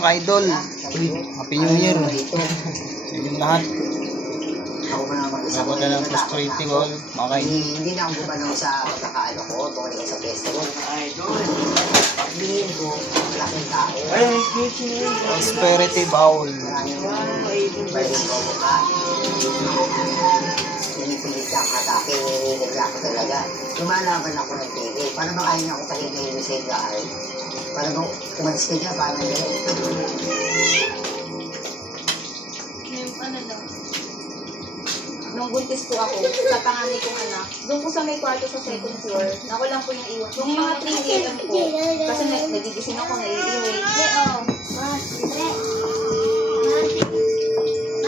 Mga idol, Happy New Year sa inyong lahat. Sabot na ng frustrating all, mga kaidol. Hindi na ako bumanaw sa pagkakaano ko, tungkol sa festival. Sabihin ko, malaking tao. Prosperity Bowl. Maraming pwedeng bobo ka. Pinipilit lang atake, nililagla ko talaga. Lumalaban ako ng tigil. Para ba kaya niya ako tahimik sa indahan? Para ba umalis ka niya, parang gano'n. Nung buntis po ako, sa panganay kong anak, doon po sa may kwarto sa second floor, ako lang po yung iwan. Nung mga 3 a.m. po, kasi nagigising ako, naiiwi.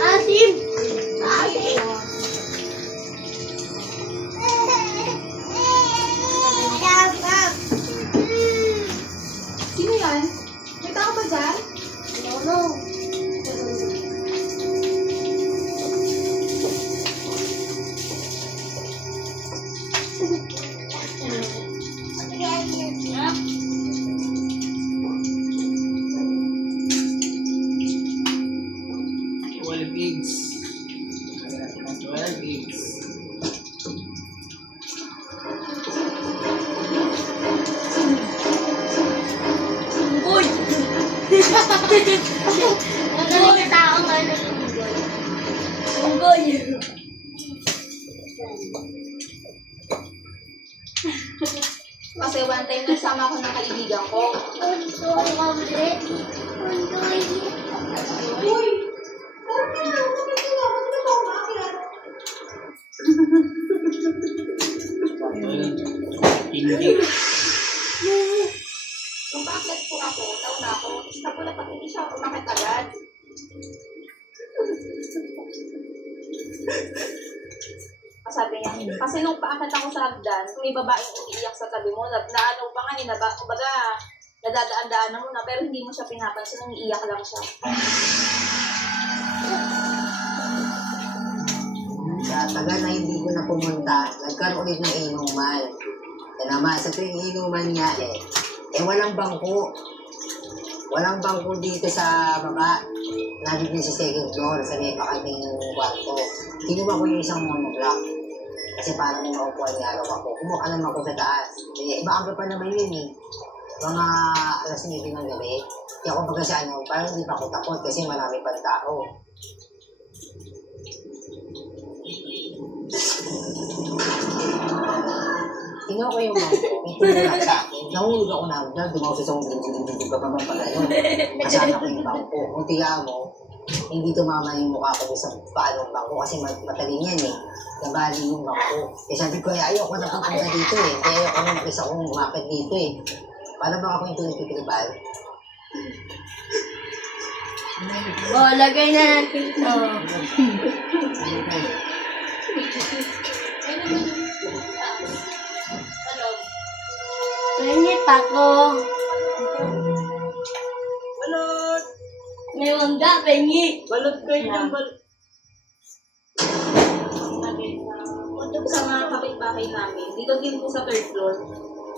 Asim! Sino yan? May tao ba dyan? No. Uy! Magaling na tao nga na Unggoy. Kasi one time nagsama ako ng kaibigan ko. Uy! Hindi. Kung bakit po ako, taon ako, nagulat ako, hindi siya umakit agad. Sabi niya, kasi nung paakit ako sa hagdan, may babaeng umiiyak sa tabi mo, na ano pa nga, kumbaga, nadadaan-daan mo na, pero hindi mo siya pinapansin, umiiyak lang siya. Sa tagal na hindi ko na pumunta, nagkaroon ulit ng inuman. Kaya naman, sa tuwing inuman niya walang bangko. Walang bangko dito sa baba. Nandito sa second floor, sa may pakaming kwarto. Kinuha ko yung isang monoblock. Kasi parang may maupuan niya araw ako. Kumuha naman ako sa taas. Maaga pa naman yun eh. Mga alas 9 ng gabi. Kaya kung baga sa parang hindi pa ako takot kasi marami pang tao. Kinuha ko yung bangko, itulak sa akin. Nahulog ako na hagdan, dumaw sa isang dinding ka pa man pala yun. Kasama ko yung bangko. Kung tiga mo, hindi tumama yung mukha ko sa paanong bangko kasi mataling yan eh. Nabali yung bangko. Eh sabi ko, ayoko na pupunta dito eh. Kaya ayoko na makisa kong umakit dito eh. Paano ba ako yung tulipitribal? Lagay na natin ito. Mainit ako. Balot! May wangga, pengi. Balot kayo ng balot. Sa mga kapitbahay namin, dito din po sa third floor,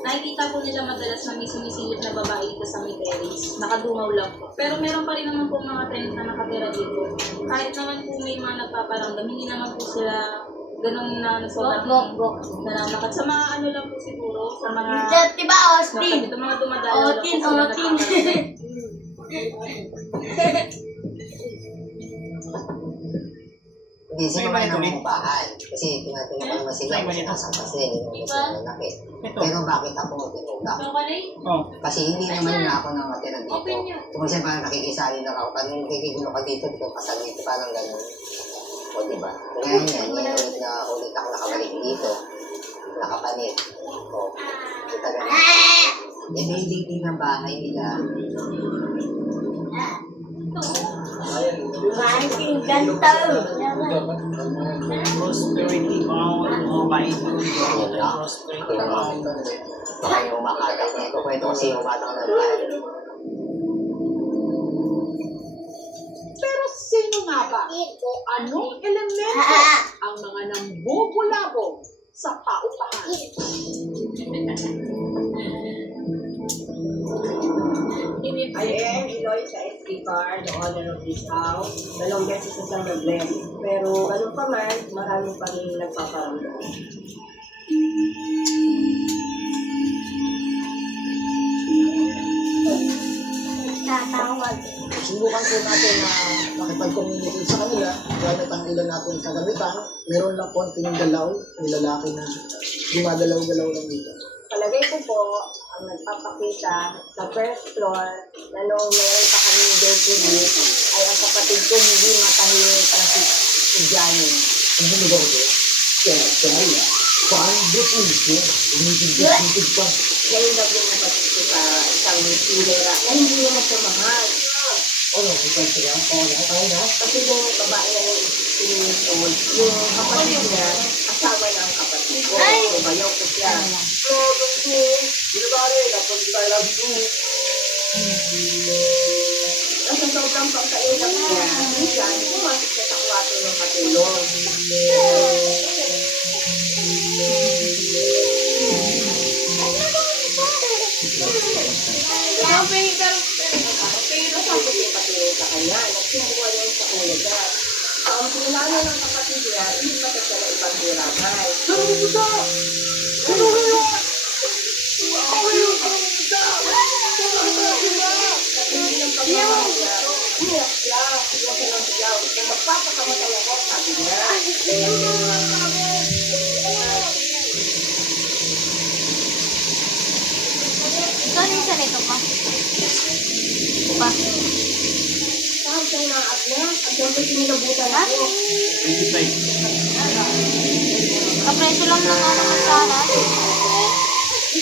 nakikita po nila madalas na may sumisilip na babae dito sa may terrace. Nakadumaw lang po. Pero meron pa rin naman po mga tenant na nakatira dito. Kahit naman po may mga nagpaparamdam, hindi naman po sila ganun na nananakat. Sa mga ano lang po siguro, sa mga... Diba, Austin? Ito mga dumadalaw lang po sila Austin. Hindi, sino kayo nangungupahan? Kasi tinatinag ko naman sila kasi nasangkas sila, hindi naman sila lalaki. Pero bakit ako tinutang? Kasi hindi naman na ako nakatira dito. Kung kasi parang nakikisali lang ako, parang nakikigulo ka dito, dito pasal dito, parang gano'n. O diba? Ngayon yan, ulit na ulit ako nakabalik dito. Nakapalit. O, kita gano'n. May dingding ng bahay nila. Maraming ganto. Prosperity Bowl, mga kaidol. Prosperity Bowl. Baka yung umakatak na ito. Kwento kasi yung umatak ng bahay. Pero sino nga ba o anong elemento ang mga nambubulabog sa paupahan? Ay, Eloy sa SK. Vicar, the owner of this house. 2 beses na siyang nag-bless. Pero ganun pa man, marami pa rin nagpaparamdam. Tatawag. Subukan po natin na makipag-communicate sa kanila gamit ang ilan natin kagamitan. Meron lang konting galaw, yung lalaki na dumadalaw-galaw lang dito. Palagay ko po, ang nagpapakita sa first floor na nung meron pa kami bakery ay ang kapatid ko hindi matahimik ang si Johnny. Ang hulugaw ko, kaya, paano dito ito? Umitig pa. Ngayon daw yung kapatid ko sa isang hilera na hindi naman siya mahal. Ano, kung sila, tayo na. Kasi yung babae na yung 16 years old, yung kapatid niya, asawa ng kapatid ko. So, bayaw ko siya. So, gusto, binabari, dapat tayo lang ito. Kasi sobrang pagkailap niya, minsan, pumasok siya sa kwarto ng katulong. Pero sabi ko patulong sa kanya, nagsimbukan yung sa kuya niya. Ang pinulano ng kapatid niya, hindi pa siya ng ibang hirapan. Hindi ng pagmamahal niya, umiyak siya, umiyak siya ng sigaw. Kung magpapakamatay ako, sabi niya. Ikaw rin sa nito pa. Pa. Saan siyang naatlas? At siyempre sinilabutan ako. Kapreso lang ng ano ng sana.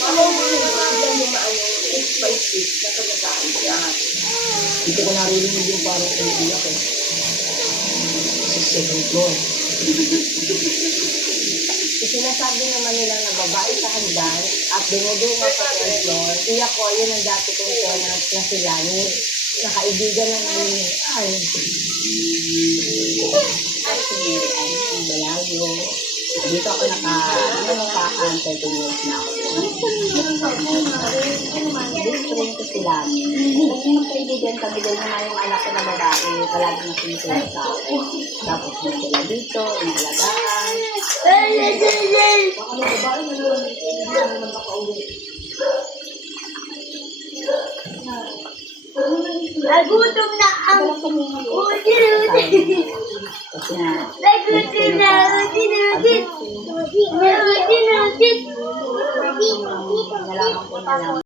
Paano mo yun? Biglang lumaan yung 6 by 6 na pagkakaan siya. Dito ko narinig yung parang umiiyak eh. Sa second floor. Sinasabi naman nilang na babae sa hagdan at dinudungan sa third floor. Iya ko, yun ang dati kong tenant na si Lani. Nakaibigan na namin. Ay, si Mary Ann, ang balayo. Dito ako nakaka-antay 2 years na ako. Best friend ko si Lani. Kasi magkaibigan kami doon na yung anak ko na babae. Palagi na sinisira sa akin. Tapos may sila dito, inalagaan. Baka may babae na naman, hindi naman makauwi. Nagutom na ang uti-uti. Kasi nga, Nagutom na uti-uti. Nagutom na uti-uti. nalaman ko na lang